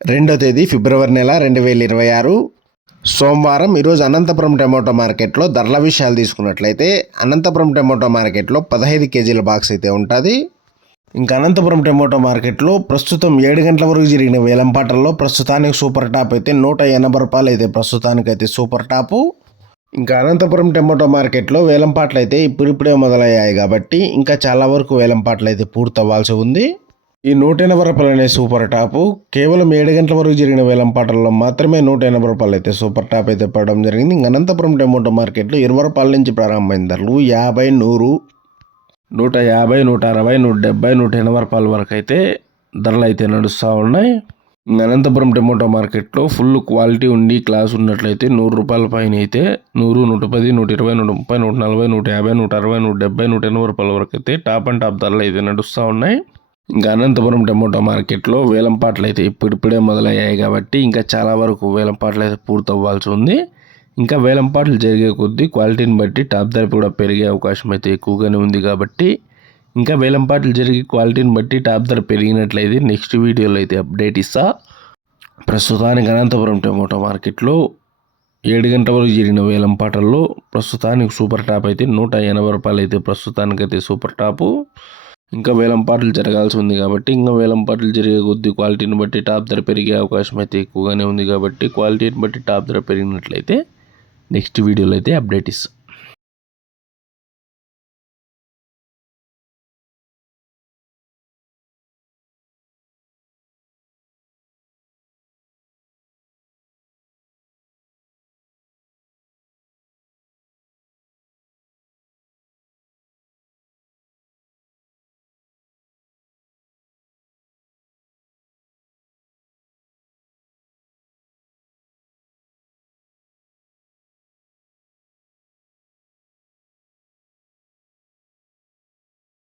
రెండో తేదీ ఫిబ్రవరి నెల రెండు వేల ఇరవై ఆరు. సోమవారం ఈరోజు అనంతపురం టమోటో మార్కెట్లో ధరల విషయాలు తీసుకున్నట్లయితే అనంతపురం టమోటో మార్కెట్లో పదహైదు కేజీల బాక్స్ అయితే ఉంటుంది. ఇంకా అనంతపురం టమోటో మార్కెట్లో ప్రస్తుతం ఏడు గంటల వరకు జరిగిన వేలంపాటల్లో ప్రస్తుతానికి సూపర్ టాప్ అయితే నూట ఎనభై రూపాయలు అయితే ప్రస్తుతానికి అయితే సూపర్ టాపు. ఇంకా అనంతపురం టమోటో మార్కెట్లో వేలంపాట్లు అయితే ఇప్పుడిప్పుడే మొదలయ్యాయి కాబట్టి ఇంకా చాలా వరకు వేలంపాట్లు అయితే పూర్తవ్వాల్సి ఉంది. ఈ నూట ఎనభై రూపాయలు అనే సూపర్ టాపు కేవలం ఏడు గంటల వరకు జరిగిన వేలంపాటల్లో మాత్రమే నూట ఎనభై రూపాయలు అయితే సూపర్ టాప్ అయితే పడడం జరిగింది. ఇంకా అనంతపురం టమోటో మార్కెట్లో ఇరవై రూపాయల నుంచి ప్రారంభమైన ధరలు యాభై నూరు నూట యాభై నూట అరవై నూట డెబ్బై నూట ఎనభై రూపాయల వరకు అయితే ధరలు అయితే నడుస్తూ ఉన్నాయి. అనంతపురం టమోటో మార్కెట్లో ఫుల్ క్వాలిటీ ఉండి క్లాస్ ఉన్నట్లయితే నూరు రూపాయల పైన అయితే నూరు నూట పది నూట ఇరవై నూట ముప్పై నూట నలభై నూట యాభై నూట అరవై నూట డెబ్బై నూట ఎనభై రూపాయల వరకు అయితే టాప్ అండ్ టాప్ ధరలు అయితే నడుస్తూ ఉన్నాయి. ఇంకా అనంతపురం టమోటో మార్కెట్లో వేలంపాట్లు అయితే ఇప్పుడిప్పుడే మొదలయ్యాయి కాబట్టి ఇంకా చాలా వరకు వేలంపాట్లు అయితే పూర్తవ్వాల్సి ఉంది. ఇంకా వేలంపాట్లు జరిగే కొద్దీ క్వాలిటీని బట్టి టాప్ ధర కూడా పెరిగే అవకాశం అయితే ఎక్కువగానే ఉంది కాబట్టి ఇంకా వేలంపాట్లు జరిగి క్వాలిటీని బట్టి టాప్ ధర పెరిగినట్లయితే నెక్స్ట్ వీడియోలో అయితే అప్డేట్ ఇస్తా. ప్రస్తుతానికి అనంతపురం టమోటో మార్కెట్లో ఏడు గంటల వరకు జరిగిన వేలంపాటల్లో ప్రస్తుతానికి సూపర్ టాప్ అయితే నూట ఎనభై రూపాయలు అయితే ప్రస్తుతానికైతే సూపర్ టాపు. ఇంకా వేలం పాటలు జరగాల్సి ఉంది కాబట్టి ఇంకా వేలం పాటలు జరిగే కొద్ది క్వాలిటీని బట్టి టాప్ ధర పెరిగే అవకాశం అయితే ఎక్కువగానే ఉంది కాబట్టి క్వాలిటీని బట్టి టాప్ ధర పెరిగినట్లయితే నెక్స్ట్ వీడియోలో అయితే అప్డేట్ ఇస్తాం.